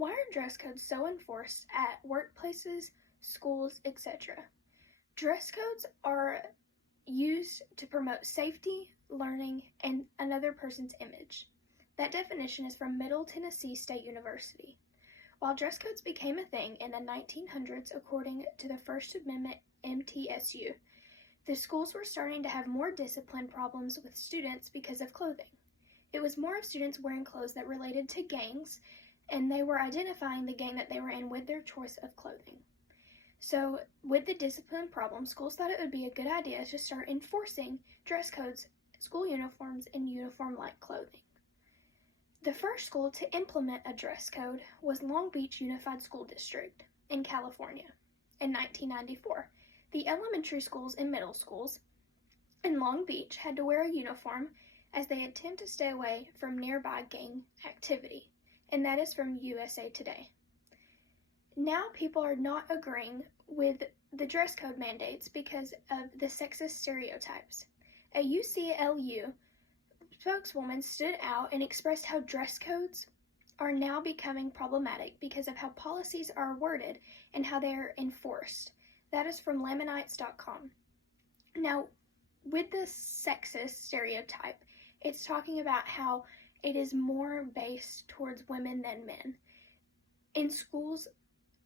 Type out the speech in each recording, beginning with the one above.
Why are dress codes so enforced at workplaces, schools, etc.? Dress codes are used to promote safety, learning, and another person's image. That definition is from Middle Tennessee State University. While dress codes became a thing in the 1900s according to the First Amendment MTSU, the schools were starting to have more discipline problems with students because of clothing. It was more of students wearing clothes that related to gangs, and they were identifying the gang that they were in with their choice of clothing. So, with the discipline problem, schools thought it would be a good idea to start enforcing dress codes, school uniforms, and uniform-like clothing. The first school to implement a dress code was Long Beach Unified School District in California in 1994. The elementary schools and middle schools in Long Beach had to wear a uniform as they attempt to stay away from nearby gang activity, and that is from USA Today. Now people are not agreeing with the dress code mandates because of the sexist stereotypes. A UCLU spokeswoman stood out and expressed how dress codes are now becoming problematic because of how policies are worded and how they are enforced. That is from Lamanites.com. Now, with the sexist stereotype, it's talking about how it is more based towards women than men. In schools,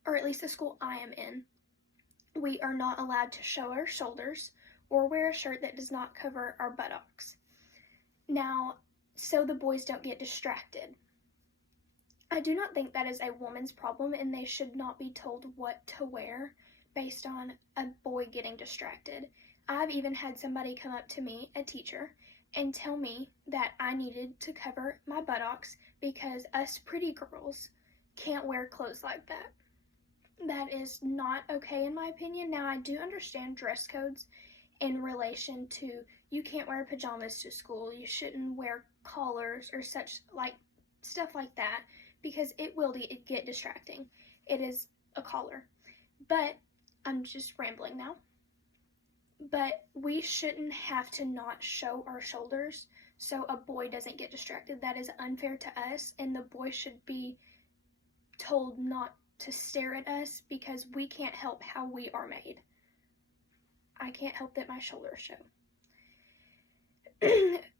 or at least the school I am in, we are not allowed to show our shoulders or wear a shirt that does not cover our buttocks. Now, so the boys don't get distracted. I do not think that is a woman's problem, and they should not be told what to wear based on a boy getting distracted. I've even had somebody come up to me, a teacher, and tell me that I needed to cover my buttocks because us pretty girls can't wear clothes like that. That is not okay in my opinion. Now, I do understand dress codes in relation to you can't wear pajamas to school, you shouldn't wear collars or such like stuff like that because it will get distracting. It is a collar. But I'm just rambling now. But we shouldn't have to not show our shoulders so a boy doesn't get distracted. That is unfair to us, and the boy should be told not to stare at us because we can't help how we are made. I can't help that my shoulders show.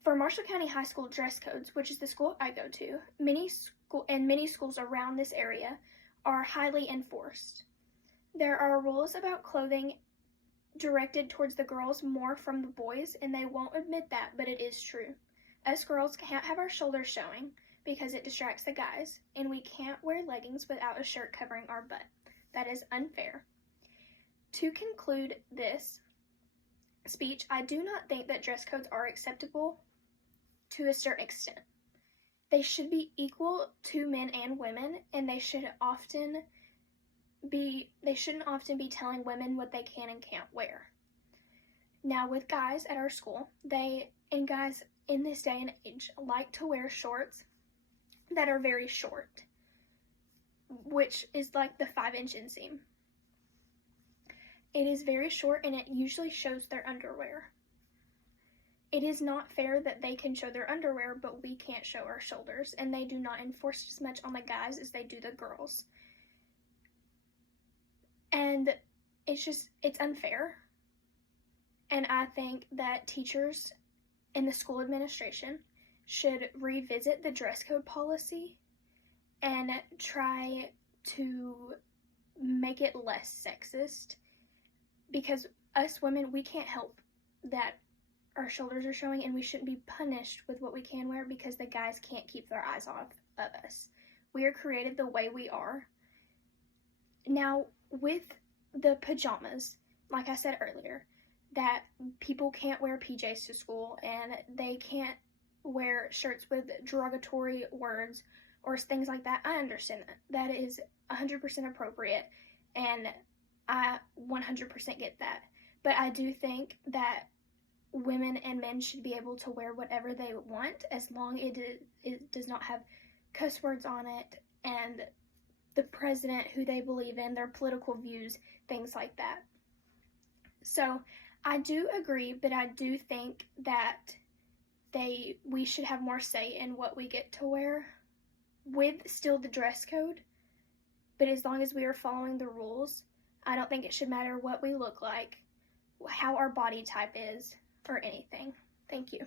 For Marshall County High School dress codes, which is the school I go to, many schools around this area are highly enforced. There are rules about clothing directed towards the girls more from the boys, and they won't admit that, but it is true. Us girls can't have our shoulders showing because it distracts the guys, and we can't wear leggings without a shirt covering our butt. That is unfair. To conclude this speech, I do not think that dress codes are acceptable to a certain extent. They should be equal to men and women, and they shouldn't often be telling women what they can and can't wear. Now, with guys at our school, guys in this day and age like to wear shorts that are very short, which is like the 5-inch inseam. It is very short and it usually shows their underwear. It is not fair that they can show their underwear, but we can't show our shoulders, and they do not enforce as much on the guys as they do the girls. And it's unfair. And I think that teachers and the school administration should revisit the dress code policy and try to make it less sexist, because us women, we can't help that our shoulders are showing, and we shouldn't be punished with what we can wear because the guys can't keep their eyes off of us. We are created the way we are. Now, with the pajamas, like I said earlier, that people can't wear PJs to school and they can't wear shirts with derogatory words or things like that. I understand that. That is 100% appropriate, and I 100% get that. But I do think that women and men should be able to wear whatever they want as long as it does not have cuss words on it and the president, who they believe in, their political views, things like that. So I do agree, but I do think that we should have more say in what we get to wear with still the dress code, but as long as we are following the rules, I don't think it should matter what we look like, how our body type is, or anything. Thank you.